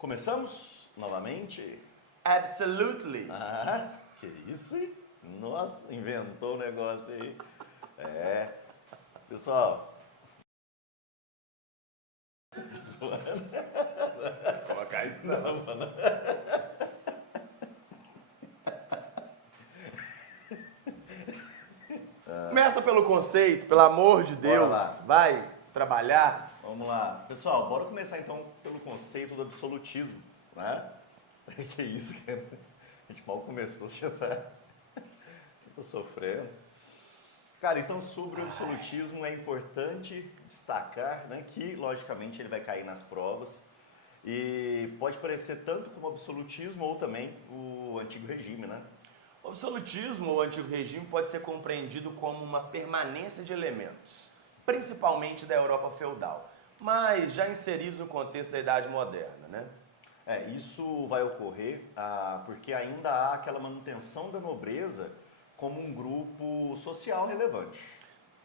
Começamos novamente? Absolutely. Ah, que isso, hein? Nossa, inventou o negócio aí. É, pessoal. Zoando. Colocar isso não. Começa pelo conceito, pelo amor de Bora Deus. lá. Vai trabalhar. Vamos lá. Pessoal, bora começar então pelo conceito do absolutismo, né? Que isso, cara? A gente mal começou, você já tá sofrendo. Cara, então sobre o absolutismo é importante destacar, né, que logicamente ele vai cair nas provas e pode parecer tanto como absolutismo ou também o antigo regime, né? O absolutismo ou antigo regime pode ser compreendido como uma permanência de elementos, principalmente da Europa feudal, mas já inseridos no contexto da Idade Moderna, né? Isso vai ocorrer porque ainda há aquela manutenção da nobreza como um grupo social relevante.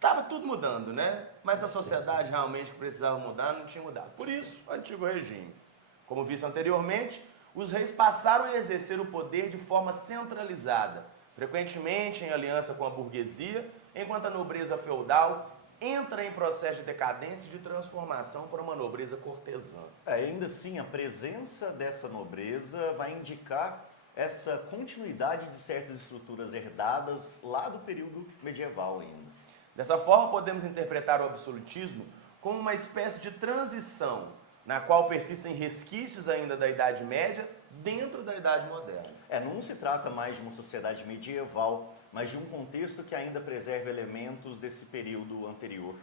Tava tudo mudando, né? Mas a sociedade realmente que precisava mudar não tinha mudado. Por isso, o antigo regime. Como visto anteriormente, os reis passaram a exercer o poder de forma centralizada, frequentemente em aliança com a burguesia, enquanto a nobreza feudal entra em processo de decadência e de transformação para uma nobreza cortesã. Ainda assim, a presença dessa nobreza vai indicar essa continuidade de certas estruturas herdadas lá do período medieval ainda. Dessa forma, podemos interpretar o absolutismo como uma espécie de transição, na qual persistem resquícios ainda da Idade Média dentro da Idade Moderna. Não se trata mais de uma sociedade medieval, mas de um contexto que ainda preserva elementos desse período anterior.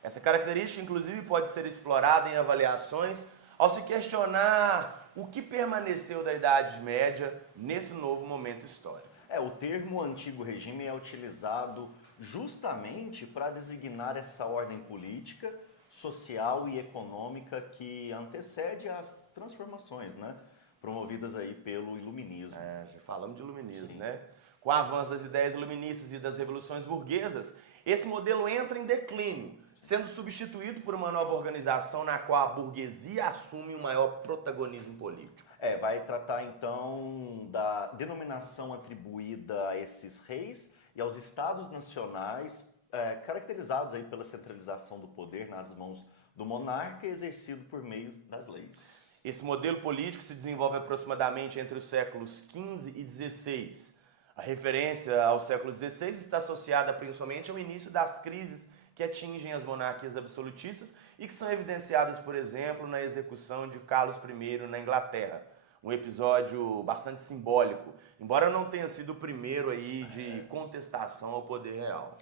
Essa característica, inclusive, pode ser explorada em avaliações ao se questionar o que permaneceu da Idade Média nesse novo momento histórico. O termo antigo regime é utilizado justamente para designar essa ordem política, social e econômica que antecede as transformações, né, promovidas aí pelo iluminismo. Já falamos de iluminismo, Sim. né? Com o avanço das ideias iluministas e das revoluções burguesas, esse modelo entra em declínio, sendo substituído por uma nova organização na qual a burguesia assume um maior protagonismo político. Vai tratar então da denominação atribuída a esses reis e aos estados nacionais, caracterizados aí pela centralização do poder nas mãos do monarca exercido por meio das leis. Esse modelo político se desenvolve aproximadamente entre os séculos XV e XVI. A referência ao século XVI está associada principalmente ao início das crises que atingem as monarquias absolutistas e que são evidenciadas, por exemplo, na execução de Carlos I na Inglaterra. Um episódio bastante simbólico, embora não tenha sido o primeiro aí de contestação ao poder real.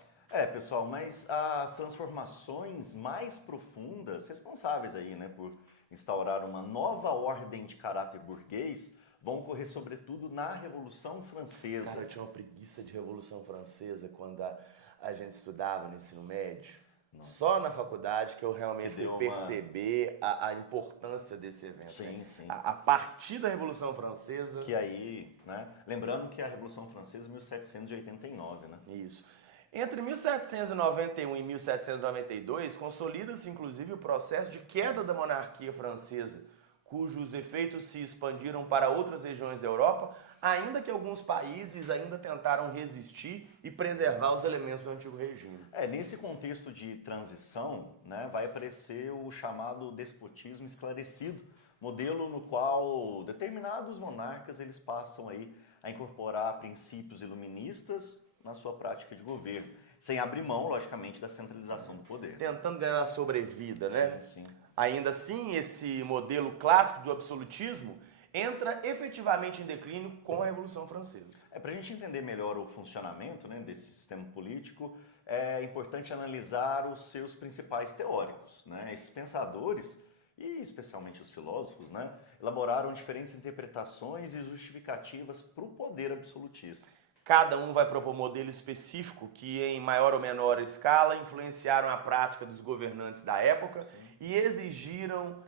Pessoal, mas as transformações mais profundas, responsáveis aí, né, por instaurar uma nova ordem de caráter burguês, vão ocorrer sobretudo na Revolução Francesa. Cara, eu tinha uma preguiça de Revolução Francesa quando a gente estudava no ensino médio. Nossa. Só na faculdade que eu realmente Que fui deu perceber a importância desse evento. Sim, né? sim. A partir da Revolução Francesa... Que aí, né, lembrando que a Revolução Francesa é 1789, né? Isso. Entre 1791 e 1792, consolida-se inclusive o processo de queda da monarquia francesa, cujos efeitos se expandiram para outras regiões da Europa, ainda que alguns países ainda tentaram resistir e preservar os elementos do antigo regime. Nesse contexto de transição, né, vai aparecer o chamado despotismo esclarecido, modelo no qual determinados monarcas eles passam aí a incorporar princípios iluministas na sua prática de governo, sem abrir mão, logicamente, da centralização do poder. Tentando ganhar sobrevida, né? Sim, sim. Ainda assim, esse modelo clássico do absolutismo entra efetivamente em declínio com a Revolução Francesa. Para a gente entender melhor o funcionamento, né, desse sistema político, é importante analisar os seus principais teóricos, né? Esses pensadores, e especialmente os filósofos, né, elaboraram diferentes interpretações e justificativas para o poder absolutista. Cada um vai propor um modelo específico que, em maior ou menor escala, influenciaram a prática dos governantes da época. Sim. E exigiram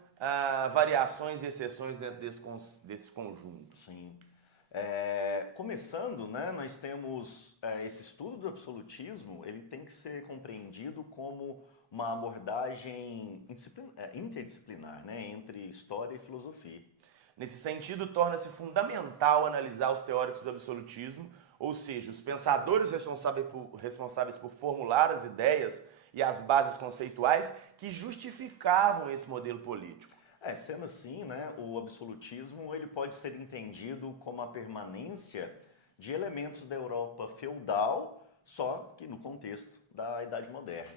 variações e exceções dentro desse conjunto. Sim. Começando, né, nós temos esse estudo do absolutismo, ele tem que ser compreendido como uma abordagem interdisciplinar, né, entre história e filosofia. Nesse sentido, torna-se fundamental analisar os teóricos do absolutismo, ou seja, os pensadores responsáveis por formular as ideias e as bases conceituais que justificavam esse modelo político. Sendo assim, né, o absolutismo ele pode ser entendido como a permanência de elementos da Europa feudal, só que no contexto da Idade Moderna.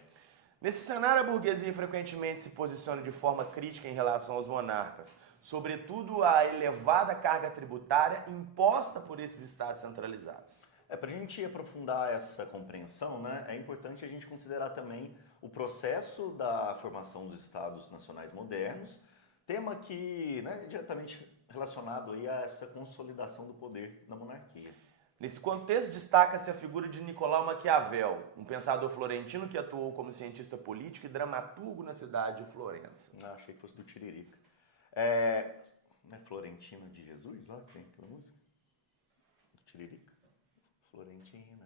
Nesse cenário, a burguesia frequentemente se posiciona de forma crítica em relação aos monarcas, sobretudo a elevada carga tributária imposta por esses estados centralizados. Para a gente aprofundar essa compreensão, né, é importante a gente considerar também o processo da formação dos estados nacionais modernos, tema que é diretamente relacionado aí a essa consolidação do poder da monarquia. Nesse contexto, destaca-se a figura de Nicolau Maquiavel, um pensador florentino que atuou como cientista político e dramaturgo na cidade de Florença. Achei que fosse do Tiririca. Não é Florentino de Jesus lá que tem aquela música? Do Tiririca. Florentina.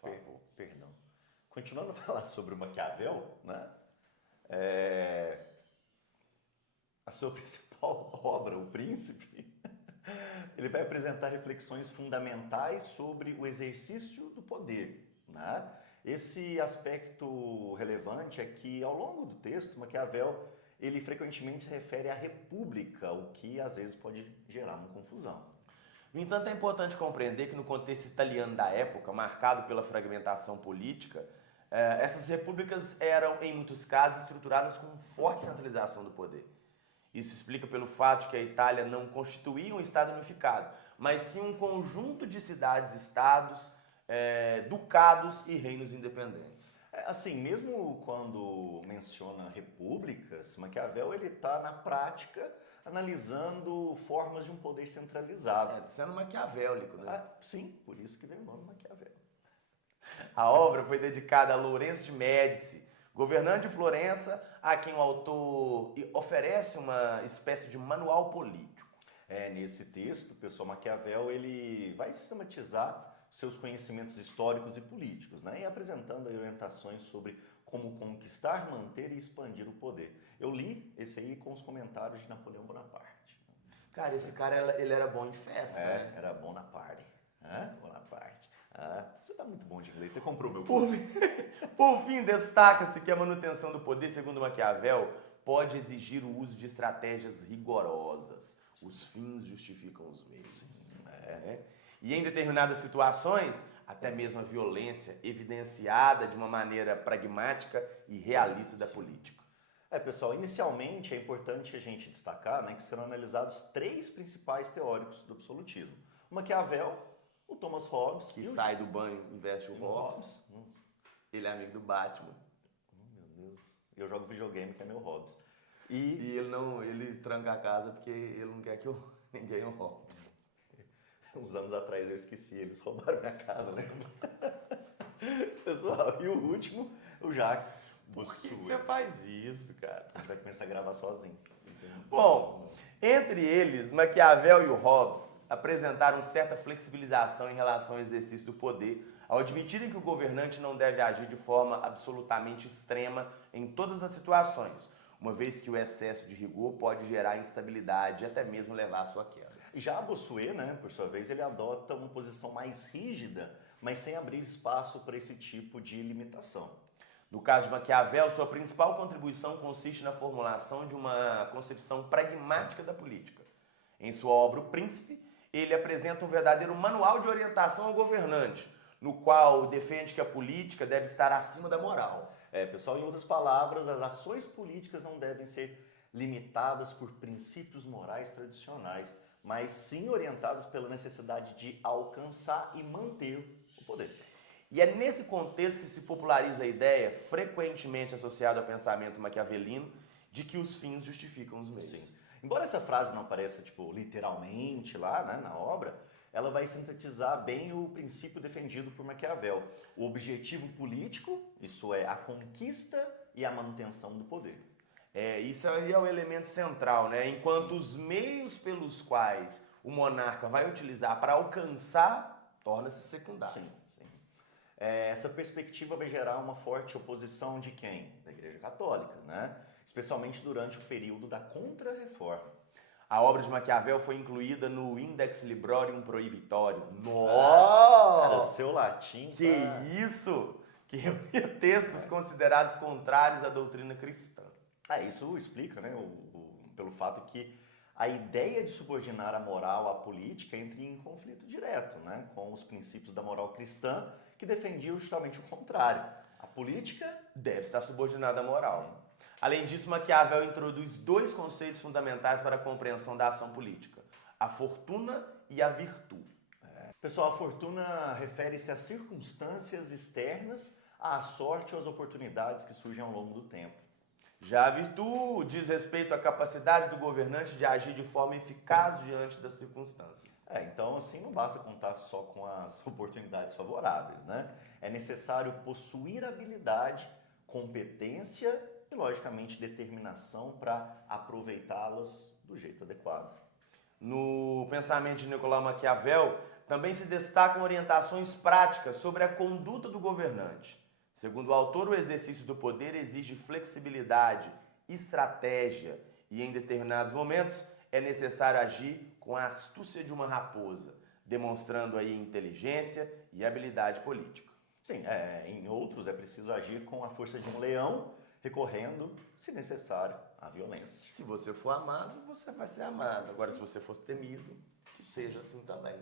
Por favor. Perdão. Continuando a falar sobre o Maquiavel, né? A sua principal obra, O Príncipe, ele vai apresentar reflexões fundamentais sobre o exercício do poder, né? Esse aspecto relevante é que, ao longo do texto, Maquiavel ele frequentemente se refere à república, o que às vezes pode gerar uma confusão. No entanto, é importante compreender que no contexto italiano da época, marcado pela fragmentação política, essas repúblicas eram, em muitos casos, estruturadas com forte centralização do poder. Isso explica pelo fato de que a Itália não constituía um Estado unificado, mas sim um conjunto de cidades-estados, ducados e reinos independentes. Assim, mesmo quando menciona repúblicas, Maquiavel ele está na prática analisando formas de um poder centralizado. Sendo maquiavélico, né? Sim, por isso que veio o nome Maquiavel. A obra foi dedicada a Lourenço de Médici, governante de Florença, a quem o autor oferece uma espécie de manual político. Nesse texto, o pessoal Maquiavel ele vai sistematizar seus conhecimentos históricos e políticos, né? E apresentando orientações sobre como conquistar, manter e expandir o poder. Eu li esse aí com os comentários de Napoleão Bonaparte. Cara, esse cara ele era bom em festa, né? Era bom na party. Bonaparte. Você tá muito bom de inglês, você comprou meu curso. Por fim, destaca-se que a manutenção do poder, segundo Maquiavel, pode exigir o uso de estratégias rigorosas. Os fins justificam os meios. E em determinadas situações, até mesmo a violência evidenciada de uma maneira pragmática e realista da política. Pessoal, inicialmente é importante a gente destacar, né, que serão analisados 3 principais teóricos do absolutismo. O Maquiavel, o Thomas Hobbes... Que sai do banho e veste o Hobbes. Nossa. Ele é amigo do Batman. Meu Deus. Eu jogo videogame, que é meu Hobbes. E ele tranca a casa porque ele não quer que ninguém o Hobbes. Uns anos atrás eu esqueci, eles roubaram minha casa, lembra? Pessoal, e o último, o Jacques. Por que você faz isso, cara? A gente vai começar a gravar sozinho. Bom, entre eles, Maquiavel e o Hobbes apresentaram certa flexibilização em relação ao exercício do poder, ao admitirem que o governante não deve agir de forma absolutamente extrema em todas as situações, uma vez que o excesso de rigor pode gerar instabilidade e até mesmo levar à sua queda. Já Bossuet, né, por sua vez, ele adota uma posição mais rígida, mas sem abrir espaço para esse tipo de limitação. No caso de Maquiavel, sua principal contribuição consiste na formulação de uma concepção pragmática da política. Em sua obra O Príncipe, ele apresenta um verdadeiro manual de orientação ao governante, no qual defende que a política deve estar acima da moral. Pessoal, em outras palavras, as ações políticas não devem ser limitadas por princípios morais tradicionais, mas sim orientadas pela necessidade de alcançar e manter o poder. E é nesse contexto que se populariza a ideia, frequentemente associada ao pensamento maquiavelino, de que os fins justificam os meios. Sim. Embora essa frase não apareça literalmente lá, né, na obra, ela vai sintetizar bem o princípio defendido por Maquiavel. O objetivo político, isso é, a conquista e a manutenção do poder. Isso aí é o elemento central, né? Enquanto os meios pelos quais o monarca vai utilizar para alcançar, torna-se secundário. Sim. essa perspectiva vai gerar uma forte oposição de quem? Da Igreja Católica, né? Especialmente durante o período da Contra-Reforma. A obra de Maquiavel foi incluída no Index Librorum Prohibitorum. Cara, Nossa! seu latim Que tá... isso! Que reunia textos considerados contrários à doutrina cristã. Isso explica, né, pelo fato que a ideia de subordinar a moral à política entra em conflito direto, né, com os princípios da moral cristã, que defendiam justamente o contrário. A política Deve estar subordinada à moral. Além disso, Maquiavel introduz dois conceitos fundamentais para a compreensão da ação política: a fortuna e a virtude. Pessoal, a fortuna refere-se às circunstâncias externas, à sorte ou às oportunidades que surgem ao longo do tempo. Já a virtude diz respeito à capacidade do governante de agir de forma eficaz diante das circunstâncias. Então, assim, não basta contar só com as oportunidades favoráveis, né? É necessário possuir habilidade, competência e, logicamente, determinação para aproveitá-las do jeito adequado. No pensamento de Nicolau Maquiavel, também se destacam orientações práticas sobre a conduta do governante. Segundo o autor, o exercício do poder exige flexibilidade, estratégia e, em determinados momentos, é necessário agir com a astúcia de uma raposa, demonstrando aí inteligência e habilidade política. Sim, em outros é preciso agir com a força de um leão, recorrendo, se necessário, à violência. Se você for amado, você vai ser amado. Agora, se você for temido, que seja assim também,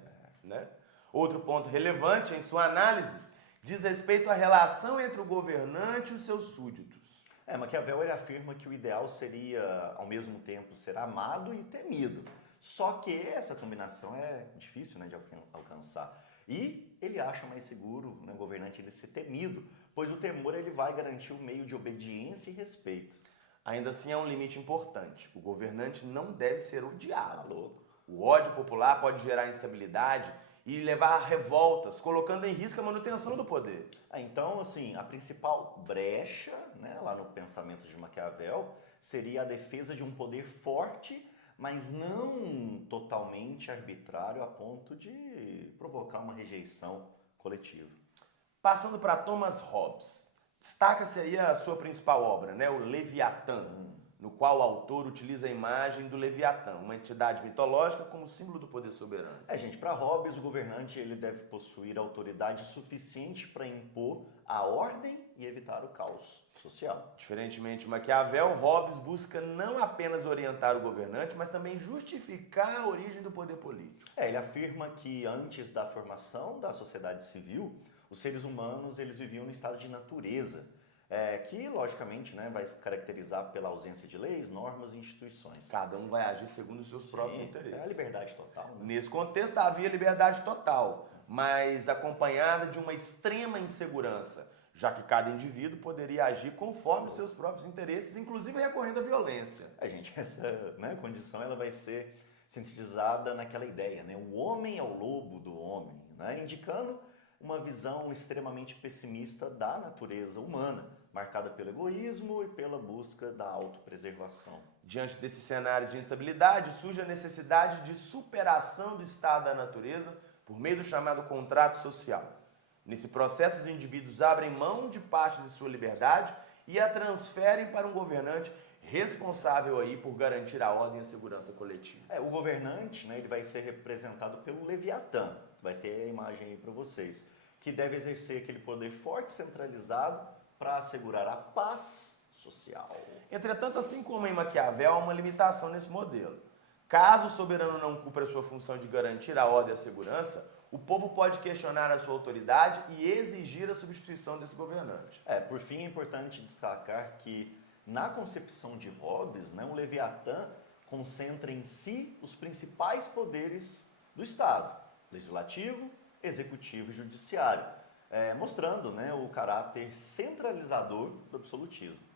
né? Outro ponto relevante em sua análise diz respeito à relação entre o governante e os seus súditos. Maquiavel ele afirma que o ideal seria, ao mesmo tempo, ser amado e temido. Só que essa combinação é difícil, né, de alcançar. E ele acha mais seguro, né, o governante ele ser temido, pois o temor ele vai garantir o meio de obediência e respeito. Ainda assim, é um limite importante. O governante não deve ser odiado. O ódio popular pode gerar instabilidade e levar a revoltas, colocando em risco a manutenção do poder. Então, assim, a principal brecha, né, lá no pensamento de Maquiavel seria a defesa de um poder forte, mas não totalmente arbitrário a ponto de provocar uma rejeição coletiva. Passando para Thomas Hobbes, destaca-se aí a sua principal obra, né, o Leviatã, no qual o autor utiliza a imagem do Leviatã, uma entidade mitológica como símbolo do poder soberano. Gente, para Hobbes, o governante ele deve possuir autoridade suficiente para impor a ordem e evitar o caos social. Diferentemente de Maquiavel, Hobbes busca não apenas orientar o governante, mas também justificar a origem do poder político. Ele afirma que antes da formação da sociedade civil, os seres humanos eles viviam no estado de natureza, que logicamente, né, vai se caracterizar pela ausência de leis, normas e instituições. Cada um vai agir segundo os seus próprios interesses. É a liberdade total. Né? Nesse contexto havia liberdade total, mas acompanhada de uma extrema insegurança, já que cada indivíduo poderia agir conforme os seus próprios interesses, inclusive recorrendo à violência. Essa, né, condição ela vai ser sintetizada naquela ideia, né? O homem é o lobo do homem, né? Indicando uma visão extremamente pessimista da natureza humana, marcada pelo egoísmo e pela busca da autopreservação. Diante desse cenário de instabilidade, surge a necessidade de superação do estado da natureza por meio do chamado contrato social. Nesse processo, os indivíduos abrem mão de parte de sua liberdade e a transferem para um governante responsável aí por garantir a ordem e a segurança coletiva. O governante, né, ele vai ser representado pelo Leviatã, vai ter a imagem aí para vocês, que deve exercer aquele poder forte centralizado para assegurar a paz social. Entretanto, assim como em Maquiavel, há uma limitação nesse modelo. Caso o soberano não cumpra a sua função de garantir a ordem e a segurança, o povo pode questionar a sua autoridade e exigir a substituição desse governante. Por fim, é importante destacar que na concepção de Hobbes, né, o Leviatã concentra em si os principais poderes do Estado, legislativo, executivo e judiciário, mostrando, né, o caráter centralizador do absolutismo.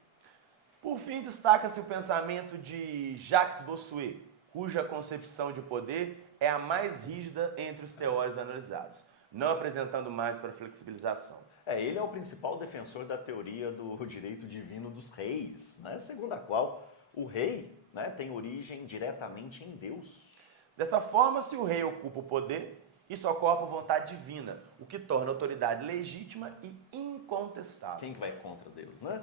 Por fim, destaca-se o pensamento de Jacques Bossuet, cuja concepção de poder é a mais rígida entre os teóricos analisados, não apresentando mais para flexibilização. Ele é o principal defensor da teoria do direito divino dos reis, né, segundo a qual o rei, né, tem origem diretamente em Deus. Dessa forma, se o rei ocupa o poder, Isso ocorre por vontade divina, o que torna a autoridade legítima e incontestável. Quem que vai contra Deus, né?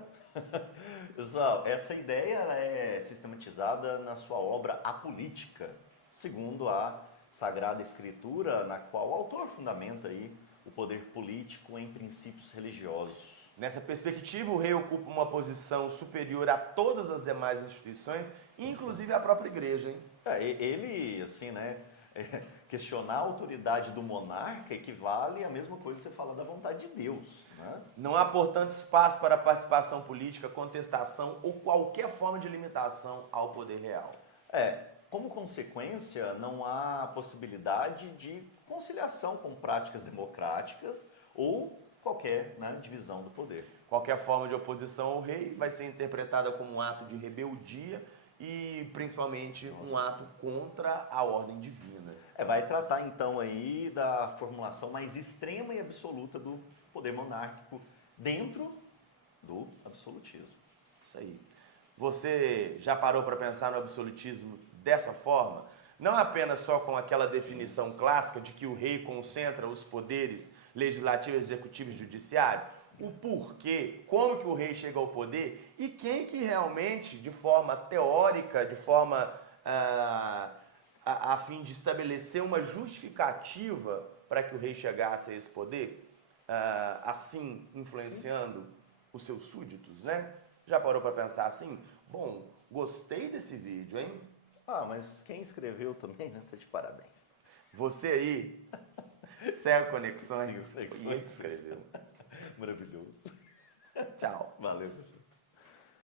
Pessoal, essa ideia ela é sistematizada na sua obra A Política, segundo a Sagrada Escritura, na qual o autor fundamenta aí o poder político em princípios religiosos. Nessa perspectiva, o rei ocupa uma posição superior a todas as demais instituições, inclusive a própria igreja, hein? Ele, assim, né, questionar a autoridade do monarca equivale à mesma coisa que você falar da vontade de Deus, né? Não há, portanto, espaço para participação política, contestação ou qualquer forma de limitação ao poder real. Como consequência, não há possibilidade de conciliação com práticas democráticas ou qualquer, né, divisão do poder. Qualquer forma de oposição ao rei vai ser interpretada como um ato de rebeldia e, principalmente, um ato contra a ordem divina. Vai tratar, então, aí da formulação mais extrema e absoluta do poder monárquico dentro do absolutismo. Isso aí. Você já parou para pensar no absolutismo dessa forma? Não apenas só com aquela definição clássica de que o rei concentra os poderes legislativo, executivo e judiciário, o porquê, como que o rei chega ao poder e quem que realmente, de forma teórica, de forma a fim de estabelecer uma justificativa para que o rei chegasse a esse poder, assim influenciando os seus súditos, né? Já parou para pensar assim? Bom, gostei desse vídeo, hein? Mas quem escreveu também, né? Tá de parabéns. Você aí, Cego Conexões, Sim, foi ele que escreveu. Maravilhoso. Tchau. Valeu, pessoal.